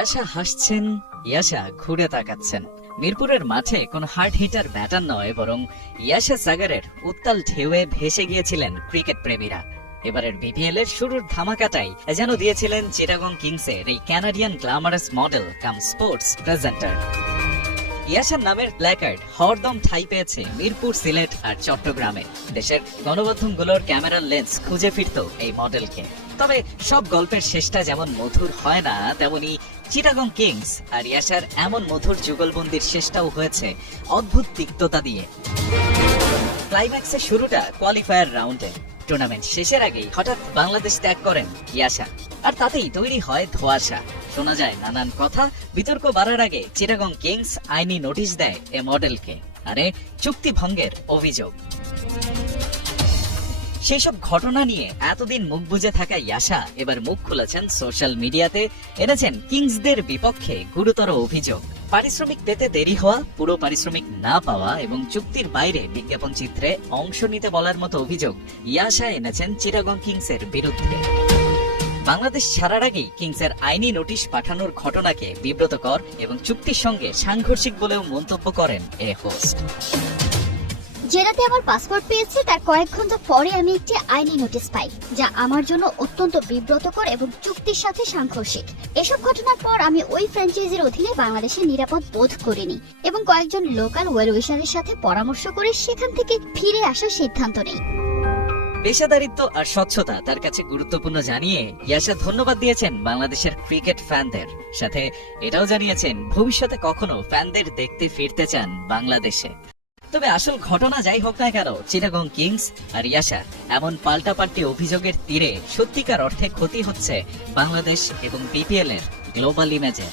ইয়াশা হাসছেন, ইয়াশা ঘুরে তাকাচ্ছেন। মিরপুরের মাঠে কোন হার্ড হিটার ব্যাটার নয়, বরং ইয়াশা সাগরের উত্তাল ঢেউয়ে ভেসে গিয়েছিলেন ক্রিকেট প্রেমীরা। এবারের বিপিএল এর শুরুর ধামাকাটাই যেন দিয়েছিলেন চিটাগং কিংসের এই ক্যানাডিয়ান গ্ল্যামারাস মডেল কাম স্পোর্টস প্রেজেন্টার। ইয়াশার নামের প্ল্যাকার্ড হরদম ঠাঁই পেয়েছে মিরপুর, সিলেট আর চট্টগ্রামে। দেশের গণমাধ্যমগুলোর ক্যামেরার লেন্স খুঁজে ফিরত এই মডেলকে। তবে সব গল্পের শেষটা যেমন মধুর হয় না, তেমনি চিটাগং কিংস আর ইয়াশার এমন মধুর যুগলবন্দির শেষটাও হয়েছে অদ্ভুত তিক্ততা দিয়ে। ক্লাইম্যাক্সের শুরুটা কোয়ালিফায়ার রাউন্ডে। টুর্নামেন্ট শেষের আগেই হঠাৎ বাংলাদেশ ত্যাগ করেন ইয়াশা, আর তাতেই তৈরি হয় ধোঁয়াশা। শোনা যায় নানান কথা। বিতর্ক বাড়ার আগে চিটাগং কিংস আইনি নোটিশ দেয় এ মডেলকে, আরে চুক্তি ভঙ্গের অভিযোগ। সেই সব ঘটনা নিয়ে এতদিন মুখ বুজে থাকা ইয়াশা এবার মুখ খুলেছেন সোশ্যাল মিডিয়াতে, এনেছেন কিংসদের বিপক্ষে গুরুতর অভিযোগ। পারিশ্রমিক পেতে দেরি হওয়া, পুরো পারিশ্রমিক না পাওয়া এবং চুক্তির বাইরে বিজ্ঞাপন চিত্রে অংশ নিতে বলার মতো অভিযোগ ইয়াশা এনেছেন চিটাগং কিংসের বিরুদ্ধে। বাংলাদেশ ছাড়ার আগেই কিংসের আইনি নোটিশ পাঠানোর ঘটনাকে বিব্রতকর এবং চুক্তির সঙ্গে সাংঘর্ষিক বলেও মন্তব্য করেন এ হোস্ট। যে রাতে আমার পাসপোর্ট পেয়েছি তার কয়েক ঘন্টা পরে আমি একটি আইনি নোটিশ পাই, যা আমার জন্য অত্যন্ত বিব্রতকর এবং চুক্তির সাথে সাংঘর্ষিক। এসব ঘটনার পর আমি ওই ফ্র্যাঞ্চাইজির অধীনে বাংলাদেশে নিরাপদ বোধ করিনি এবং কয়েকজন লোকাল ওয়েল উইশারের সাথে পরামর্শ করে সেখান থেকে ফিরে আসার সিদ্ধান্ত নেই। পেশাদারিত্ব আর স্বচ্ছতা তার কাছে গুরুত্বপূর্ণ জানিয়ে ইয়াশা ধন্যবাদ দিয়েছেন বাংলাদেশের ক্রিকেট ফ্যানদের, সাথে এটাও জানিয়েছেন ভবিষ্যতে কখনো ফ্যানদের দেখতে ফিরতে চান বাংলাদেশে। তবে আসল ঘটনা যাই হোক না কেন, চিটাগং কিংস আর ইয়াশার এমন পাল্টাপাল্টি অভিযোগের তীরে সত্যিকার অর্থে ক্ষতি হচ্ছে বাংলাদেশ এবং বিপিএল এর গ্লোবাল ইমেজের।